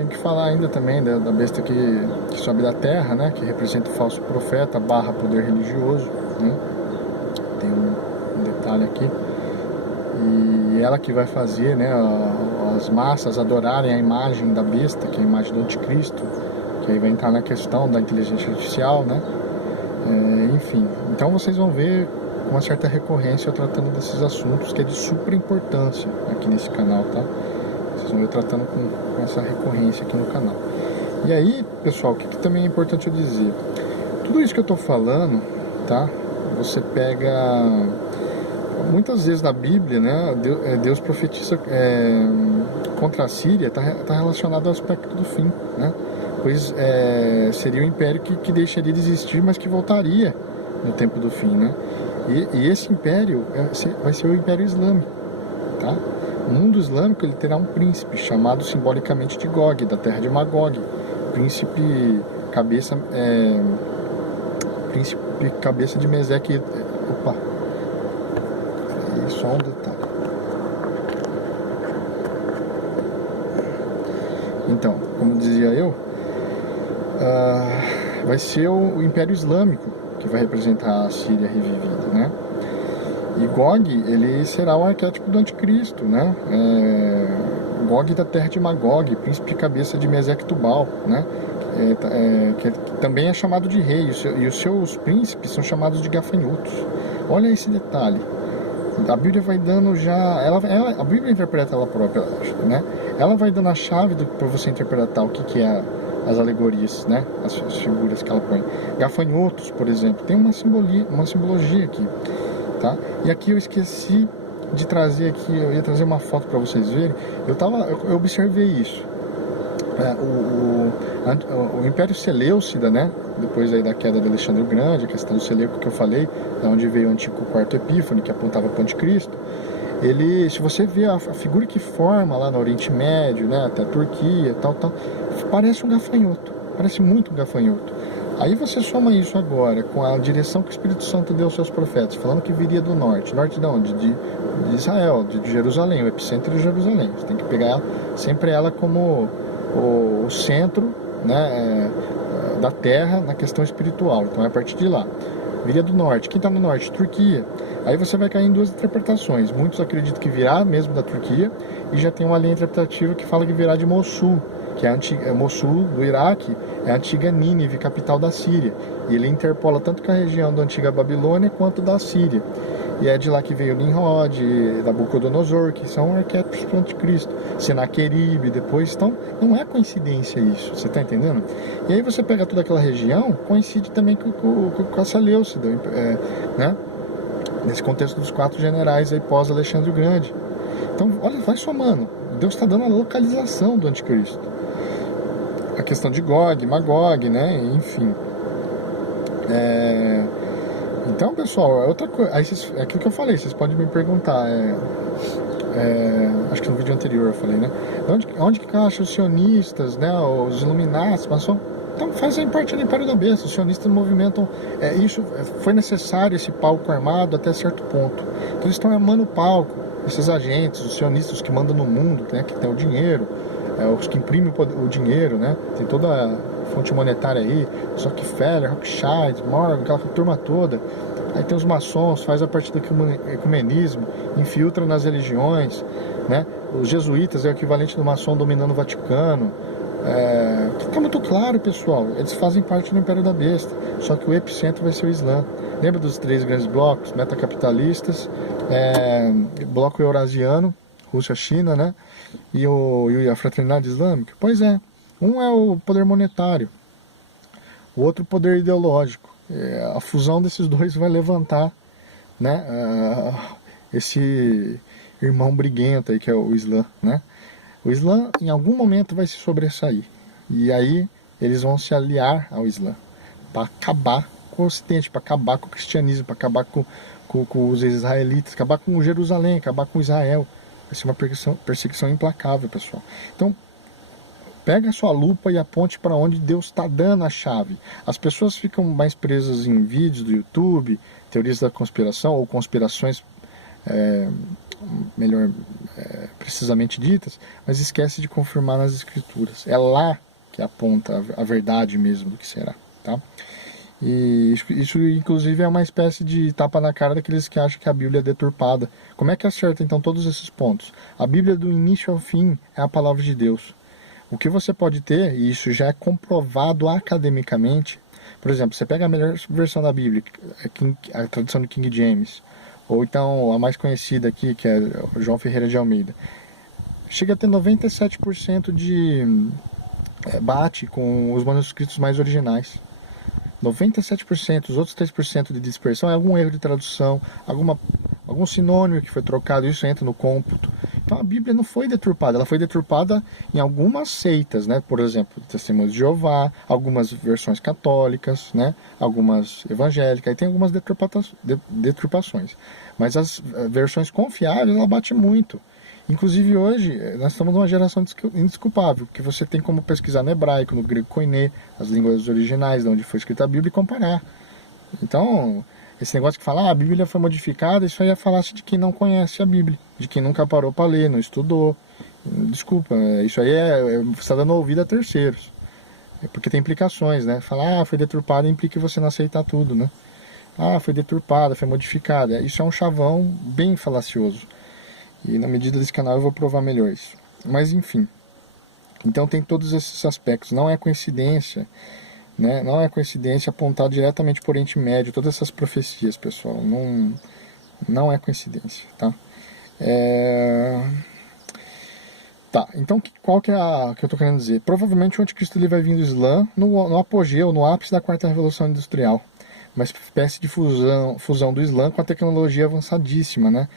Tem que falar ainda também da besta que sobe da terra, né? Que representa o falso profeta barra poder religioso, né? Tem um detalhe aqui. E ela que vai fazer, né, as massas adorarem a imagem da besta, que é a imagem do anticristo, que aí vai entrar na questão da inteligência artificial, né? Enfim, então vocês vão ver com uma certa recorrência eu tratando desses assuntos que é de super importância aqui nesse canal, tá? Vocês vão ver tratando com essa recorrência aqui no canal. E aí, pessoal, o que também é importante eu dizer? Tudo isso que eu tô falando, tá? Você pega... Muitas vezes na Bíblia, né, Deus profetiza contra a Síria, está relacionado ao aspecto do fim, né? Pois seria um império que deixaria de existir, mas que voltaria no tempo do fim, né? E esse império vai ser o Império Islâmico, tá? O mundo islâmico ele terá um príncipe chamado simbolicamente de Gog, da terra de Magog, príncipe cabeça de Meseque. Opa, só um detalhe. Então, como dizia eu, vai ser o Império Islâmico que vai representar a Síria revivida, né? E Gog, ele será o arquétipo do anticristo, né? Gog da terra de Magog, príncipe cabeça de Meseque Tubal, né? Que também é chamado de rei, e os seus príncipes são chamados de gafanhotos. Olha esse detalhe. A Bíblia vai dando já... a Bíblia interpreta ela própria, né? Ela vai dando a chave para você interpretar o que é as alegorias, né? As figuras que ela põe. Gafanhotos, por exemplo, tem uma simbologia aqui, tá? E aqui eu esqueci de trazer aqui, eu ia trazer uma foto para vocês verem. Eu observei isso. O Império Seleucida, né? Depois aí da queda de Alexandre o Grande, a questão do Seleuco que eu falei, da onde veio o antigo quarto Epífane, que apontava para o anticristo. Se você vê a figura que forma lá no Oriente Médio, né, até a Turquia, tal, parece um gafanhoto, parece muito um gafanhoto. Aí você soma isso agora com a direção que o Espírito Santo deu aos seus profetas, falando que viria do norte. Norte de onde? De Israel, de Jerusalém, o epicentro de Jerusalém. Você tem que pegar sempre ela como o centro, né, da terra na questão espiritual. Então é a partir de lá. Viria do norte. Quem está no norte? Turquia. Aí você vai cair em duas interpretações. Muitos acreditam que virá mesmo da Turquia, e já tem uma linha interpretativa que fala que virá de Mossul, que é a antiga Mossul do Iraque, é a antiga Nínive, capital da Síria. E ele interpola tanto com a região da antiga Babilônia quanto da Síria. E é de lá que veio Nimrod, Nabucodonosor, que são arquétipos do anticristo. Senaqueribe, depois. Então, não é coincidência isso, você está entendendo? E aí você pega toda aquela região, coincide também com a Seleucida, né? Nesse contexto dos 4 generais aí pós Alexandre o Grande. Então, olha, vai somando. Deus está dando a localização do anticristo. A questão de Gog, Magog, né? Enfim. Então, pessoal, é outra coisa. É aquilo que eu falei, vocês podem me perguntar. Acho que no vídeo anterior eu falei, né? Onde que encaixa os sionistas, né? Os iluminados, maçom? Então fazem parte do Império da Besta. Os sionistas movimentam. Isso foi necessário, esse palco armado até certo ponto. Então eles estão armando o palco, esses agentes, os sionistas que mandam no mundo, né? Que tem o dinheiro, os que imprimem o dinheiro, né? Tem toda a fonte monetária aí, Rockefeller, Rothschild, Morgan, aquela turma toda. Aí tem os maçons, faz a parte do ecumenismo, infiltra nas religiões, né? Os jesuítas é o equivalente do maçom dominando o Vaticano. Tá muito claro, pessoal, eles fazem parte do Império da Besta, só que o epicentro vai ser o Islã. Lembra dos 3 grandes blocos, metacapitalistas, bloco eurasiano, Rússia, China, né? E a fraternidade islâmica? Pois é, um é o poder monetário, o outro o poder ideológico. A fusão desses dois vai levantar, né, esse irmão briguento aí que é o Islã, né? O Islã em algum momento vai se sobressair, e aí eles vão se aliar ao Islã para acabar com o Ocidente, para acabar com o cristianismo, para acabar com os israelitas, acabar com Jerusalém, acabar com Israel. Vai ser uma perseguição implacável, pessoal. Então, pega a sua lupa e aponte para onde Deus está dando a chave. As pessoas ficam mais presas em vídeos do YouTube, teorias da conspiração ou conspirações, melhor, precisamente ditas, mas esquece de confirmar nas escrituras. É lá que aponta a verdade mesmo do que será, tá? E isso, inclusive, é uma espécie de tapa na cara daqueles que acham que a Bíblia é deturpada. Como é que acerta, então, todos esses pontos? A Bíblia, do início ao fim, é a palavra de Deus. O que você pode ter, e isso já é comprovado academicamente, por exemplo, você pega a melhor versão da Bíblia, a tradução de King James, ou então a mais conhecida aqui, que é João Ferreira de Almeida, chega a ter 97% de bate com os manuscritos mais originais. 97%, os outros 3% de dispersão é algum erro de tradução, algum sinônimo que foi trocado, isso entra no cômputo. Então a Bíblia não foi deturpada, ela foi deturpada em algumas seitas, né? Por exemplo, Testemunhos de Jeová, algumas versões católicas, né? Algumas evangélicas, e tem algumas deturpações. Mas as versões confiáveis, ela bate muito. Inclusive hoje, nós estamos numa geração indesculpável, que você tem como pesquisar no hebraico, no grego koiné, as línguas originais de onde foi escrita a Bíblia e comparar. Então, esse negócio que fala, a Bíblia foi modificada, isso aí é falácia de quem não conhece a Bíblia, de quem nunca parou para ler, não estudou. Desculpa, isso aí você está dando ouvido a terceiros. Porque tem implicações, né? Falar, foi deturpada implica que você não aceitar tudo, né? Foi deturpada, foi modificada. Isso é um chavão bem falacioso. E na medida desse canal eu vou provar melhor isso. Mas enfim. Então tem todos esses aspectos. Não é coincidência, né? Não é coincidência apontar diretamente para o Oriente Médio todas essas profecias, pessoal. Não é coincidência, tá? Tá, então qual que é que eu estou querendo dizer? Provavelmente o anticristo ele vai vir do Islã no apogeu, no ápice da quarta revolução industrial. Uma espécie de fusão do Islã com a tecnologia avançadíssima, né?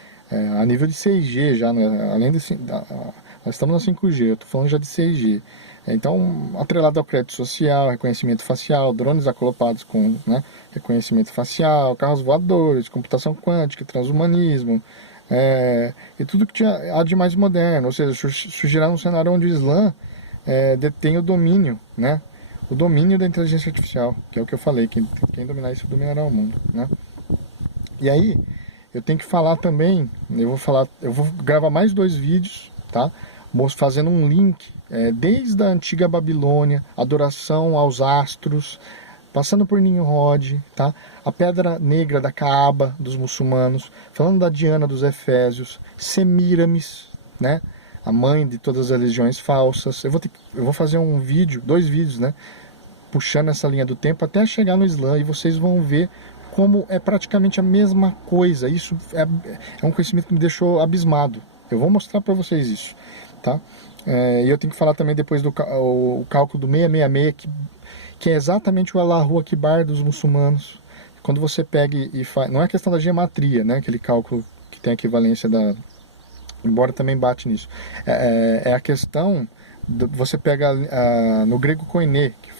A nível de 6G já, né? Além de, nós estamos na 5G, eu estou falando já de 6G. Então, atrelado ao crédito social, reconhecimento facial, drones acolopados com, né, reconhecimento facial, carros voadores, computação quântica, transhumanismo, e tudo que há de mais moderno. Ou seja, surgirá um cenário onde o Islã detém o domínio, né? O domínio da inteligência artificial, que é o que eu falei, quem dominar isso dominará o mundo, né? E aí, eu tenho que falar também, eu vou gravar mais 2 vídeos, tá? Fazendo um link, desde a antiga Babilônia, adoração aos astros, passando por Nimrod, tá? A pedra negra da Caaba dos muçulmanos, falando da Diana dos Efésios, Semíramis, né? A mãe de todas as religiões falsas. Eu vou fazer 2 vídeos, né? Puxando essa linha do tempo até chegar no Islã, e vocês vão ver como é praticamente a mesma coisa. Isso é um conhecimento que me deixou abismado. Eu vou mostrar para vocês isso, tá? E eu tenho que falar também depois do o cálculo do 666, que é exatamente o Allahu Akbar dos muçulmanos. Quando você pega e faz... Não é questão da gematria, né? Aquele cálculo que tem a equivalência da... Embora também bate nisso. É a questão... Você pega no grego koiné, que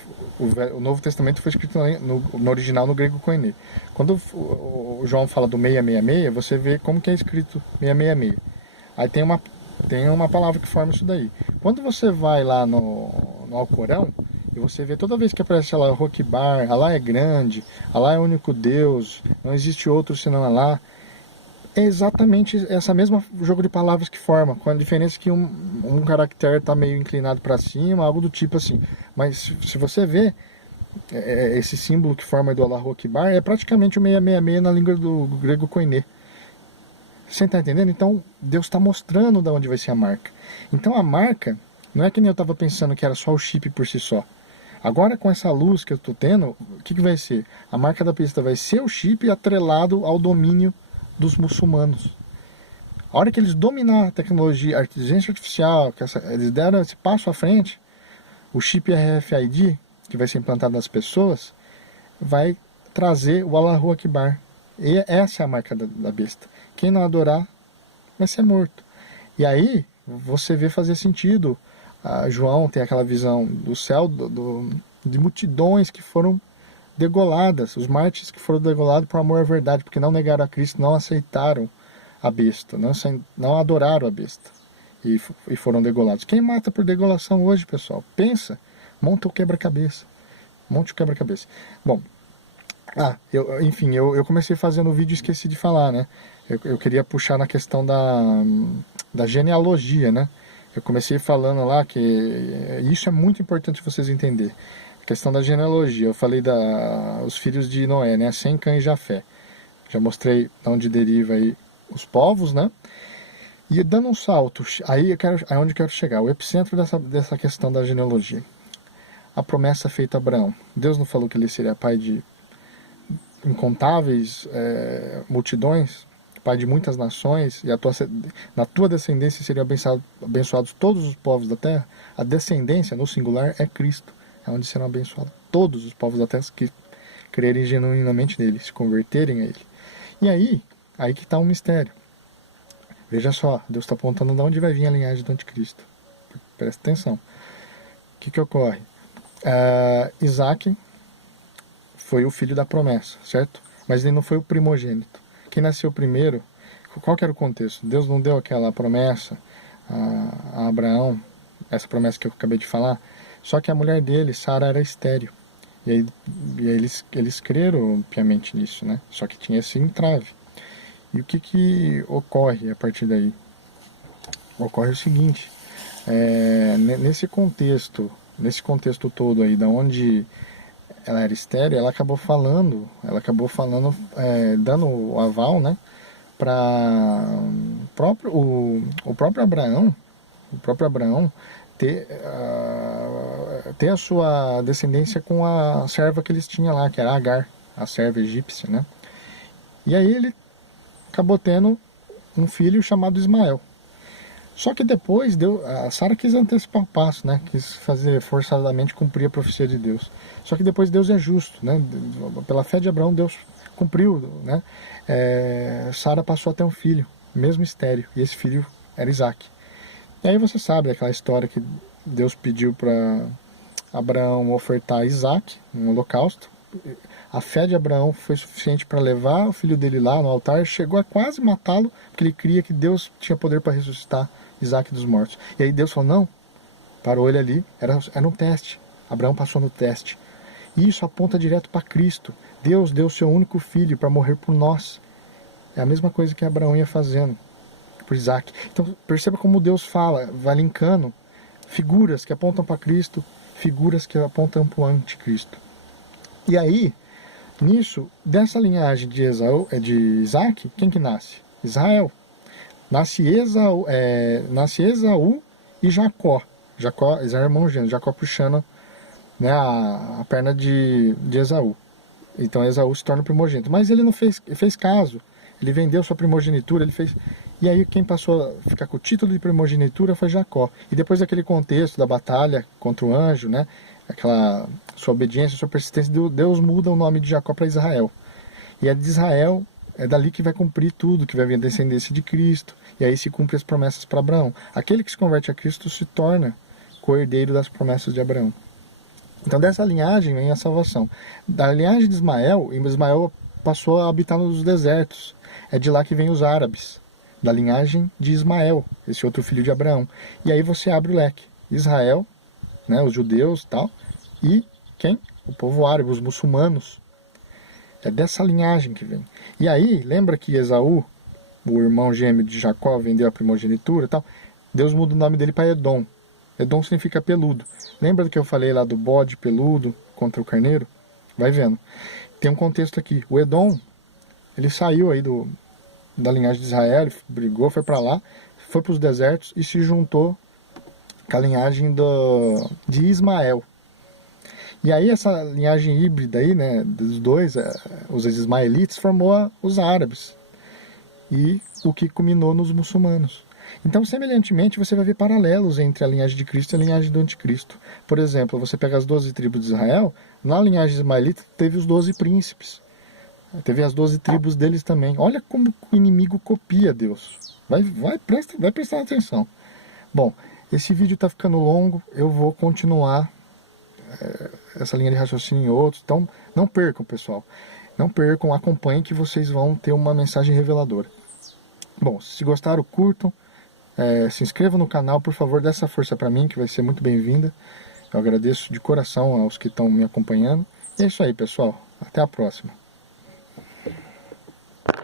o Novo Testamento foi escrito no original no grego koiné. Quando o João fala do 666, você vê como que é escrito 666. Aí tem uma palavra que forma isso daí. Quando você vai lá no Alcorão, e você vê toda vez que aparece Allah Akbar, Allah é grande, Allah é o único Deus, não existe outro senão Allah, é exatamente essa mesma jogo de palavras que forma, com a diferença que um caractere está meio inclinado para cima, algo do tipo assim. Mas se você vê, esse símbolo que forma do Allahu Akbar é praticamente o 666 na língua do grego koiné. Você está entendendo? Então, Deus está mostrando de onde vai ser a marca. Então, a marca, não é que nem eu estava pensando que era só o chip por si só. Agora, com essa luz que eu estou tendo, o que vai ser? A marca da besta vai ser o chip atrelado ao domínio dos muçulmanos. A hora que eles dominar a tecnologia, a inteligência artificial, eles deram esse passo à frente, o chip RFID, que vai ser implantado nas pessoas, vai trazer o Allahu Akbar. E essa é a marca da besta. Quem não adorar vai ser morto. E aí você vê fazer sentido. João tem aquela visão do céu de multidões que foram degoladas, os mártires que foram degolados por amor à verdade, porque não negaram a Cristo, não aceitaram a besta, não adoraram a besta e foram degolados. Quem mata por degolação hoje, pessoal? Pensa, monta o quebra-cabeça. Monte o quebra-cabeça. Bom, enfim, eu comecei fazendo o vídeo e esqueci de falar, né? Eu queria puxar na questão da genealogia, né? Eu comecei falando lá que isso é muito importante vocês entenderem. A questão da genealogia. Eu falei os filhos de Noé, né? Sem, Cã e Jafé. Já mostrei de onde deriva aí os povos, né? E dando um salto, aí aonde eu quero chegar, o epicentro dessa questão da genealogia. A promessa feita a Abraão. Deus não falou que ele seria pai de incontáveis multidões, pai de muitas nações, e na tua descendência seriam abençoados todos os povos da terra? A descendência, no singular, é Cristo, é onde serão abençoados todos os povos da terra que crerem genuinamente nele, se converterem a ele. E aí que está um mistério. Veja só, Deus está apontando de onde vai vir a linhagem do anticristo. Presta atenção. O que ocorre? Isaac foi o filho da promessa, certo? Mas ele não foi o primogênito. Quem nasceu primeiro, qual que era o contexto? Deus não deu aquela promessa a Abraão, essa promessa que eu acabei de falar, só que a mulher dele, Sara, era estéril. E aí eles creram piamente nisso, né? Só que tinha esse entrave. E o que ocorre a partir daí? Ocorre o seguinte, nesse contexto todo aí, da onde ela era estéril, ela acabou falando, dando o aval, né, para o próprio Abraão ter a sua descendência com a serva que eles tinham lá, que era Agar, a serva egípcia, né? E aí ele acabou tendo um filho chamado Ismael. Só que depois a Sara quis antecipar o passo, né? Quis fazer forçadamente cumprir a profecia de Deus. Só que depois Deus é justo, né? Pela fé de Abraão, Deus cumpriu, né? Sara passou a ter um filho, mesmo estéril, e esse filho era Isaac. E aí você sabe daquela história que Deus pediu para Abraão ofertar Isaac, um holocausto. A fé de Abraão foi suficiente para levar o filho dele lá no altar, chegou a quase matá-lo, porque ele cria que Deus tinha poder para ressuscitar Isaac dos mortos. E aí Deus falou, não, parou ele ali, era um teste. Abraão passou no teste. E isso aponta direto para Cristo. Deus deu seu único filho para morrer por nós. É a mesma coisa que Abraão ia fazendo por Isaac. Então perceba como Deus fala, vai linkando figuras que apontam para Cristo, figuras que apontam para o anticristo. E aí, nisso, dessa linhagem de Isaac, quem que nasce? Israel. Nasce Esaú e Jacó. Israel é irmão gêmeo, Jacó puxando, né, a perna de Esaú. Então Esaú se torna primogênito. Mas ele não fez caso. Ele vendeu sua primogenitura, E aí quem passou a ficar com o título de primogenitura foi Jacó. E depois daquele contexto da batalha contra o anjo, né, aquela sua obediência, sua persistência, Deus muda o nome de Jacó para Israel. E é de Israel, é dali que vai cumprir tudo, que vai vir a descendência de Cristo. E aí se cumpre as promessas para Abraão. Aquele que se converte a Cristo se torna co-herdeiro das promessas de Abraão. Então dessa linhagem vem a salvação. Da linhagem de Ismael passou a habitar nos desertos. É de lá que vem os árabes. Da linhagem de Ismael, esse outro filho de Abraão. E aí você abre o leque. Israel, né, os judeus e tal, e quem? O povo árabe, os muçulmanos. É dessa linhagem que vem. E aí, lembra que Esaú, o irmão gêmeo de Jacó, vendeu a primogenitura e tal? Deus muda o nome dele para Edom. Edom significa peludo. Lembra do que eu falei lá do bode peludo contra o carneiro? Vai vendo. Tem um contexto aqui. O Edom, ele saiu aí da linhagem de Israel, ele brigou, foi para lá, foi para os desertos e se juntou com a linhagem de Ismael. E aí essa linhagem híbrida aí, né, dos dois, os ismaelitas, formou os árabes. E o que culminou nos muçulmanos. Então, semelhantemente, você vai ver paralelos entre a linhagem de Cristo e a linhagem do anticristo. Por exemplo, você pega as 12 tribos de Israel, na linhagem ismaelita teve os 12 príncipes. Teve as 12 tribos deles também. Olha como o inimigo copia Deus. Vai prestar atenção. Bom, esse vídeo está ficando longo, eu vou continuar essa linha de raciocínio em outros. Então, não percam, pessoal. Não percam, acompanhem que vocês vão ter uma mensagem reveladora. Bom, se gostaram, curtam. Se inscrevam no canal, por favor, dê essa força para mim, que vai ser muito bem-vinda. Eu agradeço de coração aos que estão me acompanhando. E é isso aí, pessoal. Até a próxima.